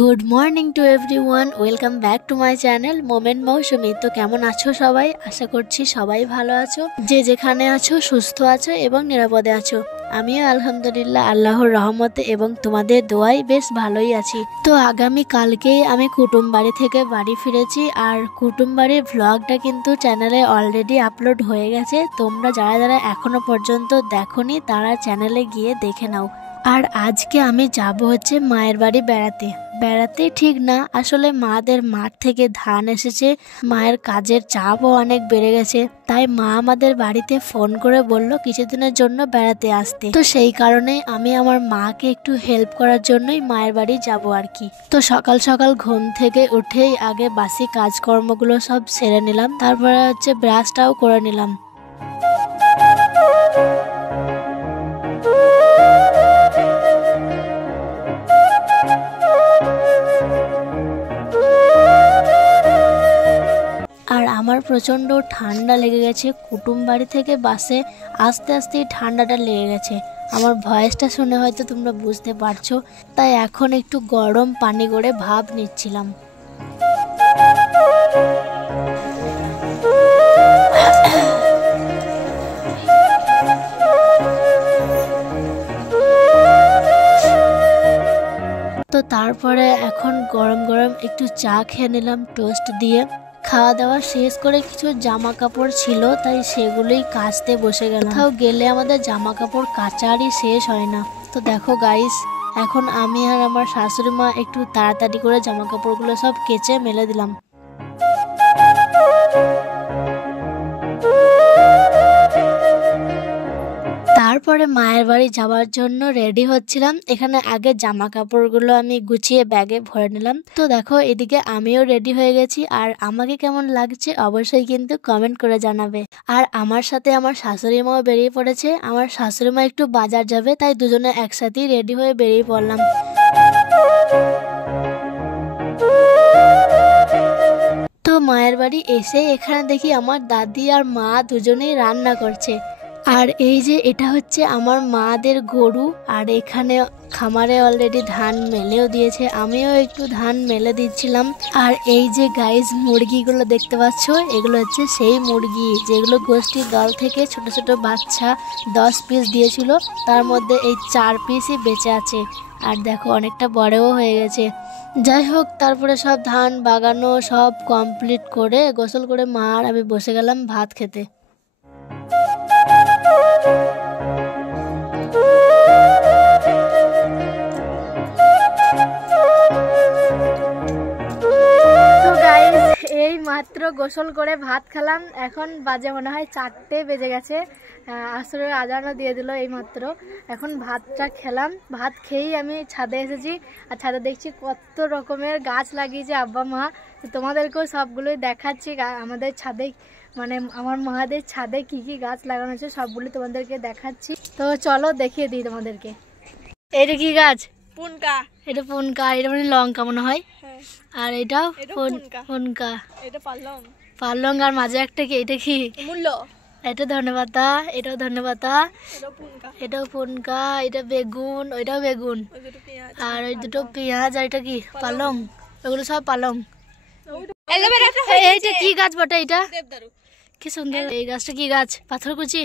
Good morning to everyone, welcome back to my channel moment Mousumi. তো কেমন আছো সবাই? আশা করছি সবাই ভালো আছো, যে যেখানে আছো সুস্থ আছো এবং নিরাপদে আছো। আমিও আলহামদুলিল্লাহ আল্লাহর রহমতে এবং তোমাদের দোয়ায় বেশ ভালোই আছি। তো আগামী কালকেই আমি কুটুম বাড়ি থেকে বাড়ি ফিরেছি, আর কুটুম বাড়ির ভ্লগটা কিন্তু চ্যানেলে অলরেডি আপলোড হয়ে গেছে। তোমরা যারা যারা এখনো পর্যন্ত দেখোনি তারা চ্যানেলে গিয়ে দেখে নাও। আর আজকে আমি যাব হচ্ছে মায়ের বাড়ি বেড়াতে ঠিক না, আসলে মাদের মাঠ থেকে ধান এসেছে, মায়ের কাজের চাপও অনেক বেড়ে গেছে, তাই মা আমাদের বাড়িতে ফোন করে বলল কিছুদিনের জন্য বেড়াতে আসতে। তো সেই কারণে আমি আমার মাকে একটু হেল্প করার জন্যই মায়ের বাড়ি যাব আর কি। তো সকাল সকাল ঘুম থেকে উঠেই আগে বাসি কাজকর্মগুলো সব সেরে নিলাম, তারপরে হচ্ছে ব্রাশটাও করে নিলাম। আর আমার প্রচণ্ড ঠান্ডা লেগে গেছে, কুটুম বাড়ি থেকে বাসে আস্তে আস্তেই ঠান্ডাটা লেগে গেছে। আমার ভয়েসটা শুনে হয়তো তোমরা বুঝতে পারছো, তাই এখন একটু গরম পানি করে ভাপ নিচ্ছিলাম। তো তারপরে এখন গরম গরম একটু চা খেয়ে নিলাম টোস্ট দিয়ে। খাওয়া দাওয়া শেষ করে কিছু জামা কাপড় ছিল, তাই সেগুলোই কাচতে বসে গেলাম। কোথাও গেলে আমাদের জামা কাপড় কাচারই শেষ হয় না। তো দেখো গাইস, এখন আমি আর আমার শাশুড়ি মা একটু তাড়াতাড়ি করে জামা কাপড়গুলো সব কেচে মেলে দিলাম। তারপরে মায়ের বাড়ি যাওয়ার জন্য রেডি হচ্ছিলাম। এখানে আগে জামা কাপড়গুলো আমি গুছিয়ে ব্যাগে ভরে নিলাম। তো দেখো এদিকে আমিও রেডি হয়ে গেছি, আর আমাকে কেমন লাগছে অবশ্যই কিন্তু কমেন্ট করে জানাবে। আর আমার সাথে আমার শাশুড়ি মাও বেরিয়ে পড়েছে। আমার শাশুড়ি মা একটু বাজার যাবে, তাই দুজনে একসাথেই রেডি হয়ে বেরিয়ে পড়লাম। তো মায়ের বাড়ি এসে এখানে দেখি আমার দাদি আর মা দুজনেই রান্না করছে। আর এই যে এটা হচ্ছে আমার মাদের গরু, আর এখানে খামারে অলরেডি ধান মেলেও দিয়েছে, আমিও একটু ধান মেলে দিচ্ছিলাম। আর এই যে গাইস মুরগিগুলো দেখতে পাচ্ছ, এগুলো হচ্ছে সেই মুরগি যেগুলো গোষ্ঠীর দল থেকে ছোট ছোট বাচ্চা 10 পিস দিয়েছিল, তার মধ্যে এই 4 পিসই বেঁচে আছে। আর দেখো অনেকটা বড়ও হয়ে গেছে। যাই হোক, তারপরে সব ধান বাগানো সব কমপ্লিট করে গোসল করে মা আর আমি বসে গেলাম ভাত খেতে। এই মাত্র গোসল করে ভাত খেলাম, এখন বাজে মনে হয় 4টে বেজে গেছে। আসরের আজানও দিয়ে দিল এই মাত্র। এখন ভাতটা খেলাম, ভাত খেয়েই আমি ছাদে এসেছি। আর ছাদে দেখছি কত রকমের গাছ লাগিয়েছে আব্বা মা। তোমাদেরকেও সবগুলোই দেখাচ্ছি। আমাদের ছাদে মানে আমার মাদের ছাদে কি কি গাছ লাগানো আছে সবগুলো তোমাদেরকে দেখাচ্ছি। তো চলো দেখিয়ে দিই তোমাদেরকে। এটা কি গাছ? পুনকা। এটা পুনকা, এটা মানে লঙ্কা মনে হয়। আর এটাও পুনকা, এটা পালং। পালং। আর মাঝে একটা কি, এটা কি? মূল্য। এটা ধনেপাতা, এটাও ধনেপাতা, এটাও পুনকা, এটা বেগুন, ওইটাও বেগুন, আর ওই দুটো পেঁয়াজ। আর এটা কি? পালং। ওগুলো সব পালং। এইটা কি গাছ বটে? এটা কি সুন্দর। এই গাছটা কি গাছ? পাথরকুচি।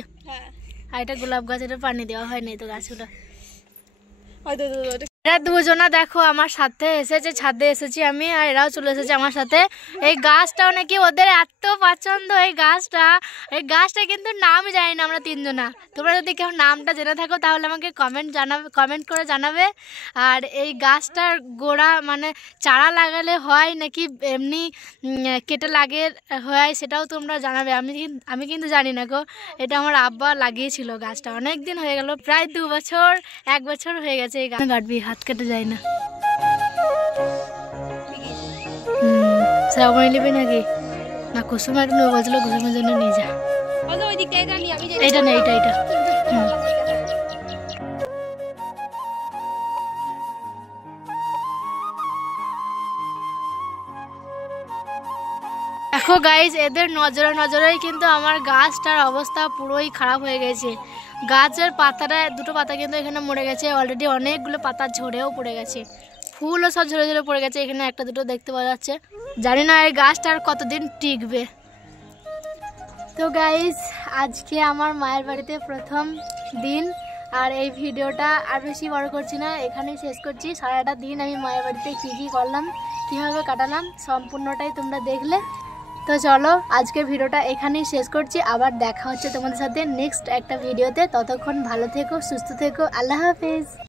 আর এটা গোলাপ গাছ, এটা পানি দেওয়া হয়নি তো গাছগুলো। এরা দুজনা দেখো আমার সাথে এসেছে, ছাদে এসেছি আমি, আর এরাও চলে এসেছে আমার সাথে। এই গাছটাও নাকি ওদের এত পছন্দ। এই গাছটা কিন্তু নাম জানি না আমরা তিনজনা। তোমরা যদি কেউ নামটা জেনে থাকো তাহলে আমাকে কমেন্ট করে জানাবে। আর এই গাছটার গোড়া মানে চারা লাগালে হয় নাকি এমনি কেটে হয় সেটাও তোমরা জানাবে। আমি কিন্তু জানি না গো। এটা আমার আব্বা লাগিয়েছিল গাছটা, অনেক দিন হয়ে গেল, প্রায় 2 বছর 1 বছর হয়ে গেছে। এই গাছ কাটবি, হাত কেটে যায় না। শ্রাবণী নেবে নাকি? না কুসুম একটা নেবো বলছিল, কুসুমের জন্য নিয়ে যা। এটা না, এটা দেখো গাইজ, এদের নজরেই কিন্তু আমার গাছটার অবস্থা পুরোই খারাপ হয়ে গেছে। গাছের পাতাটা, দুটো পাতা কিন্তু এখানে মরে গেছে অলরেডি, অনেকগুলো পাতা ঝরেও পড়ে গেছে। ফুলও সব ঝরে ঝরে পড়ে গেছে, এখানে একটা দুটো দেখতে পাওয়া যাচ্ছে। জানি না এই গাছটা আর কতদিন টিকবে। তো গাইস, আজকে আমার মায়ের বাড়িতে প্রথম দিন, আর এই ভিডিওটা আর বেশি বড় করছি না, এখানেই শেষ করছি। সারাটা দিন আমি মায়ের বাড়িতে কী করলাম, কীভাবে কাটালাম, সম্পূর্ণটাই তোমরা দেখলে। তো চলো আজকের ভিডিওটা এখানেই শেষ করছি, আবার দেখা হচ্ছে তোমাদের সাথে নেক্সট একটা ভিডিওতে। ততক্ষণ ভালো থেকো, সুস্থ থেকো, আল্লাহ হাফেজ।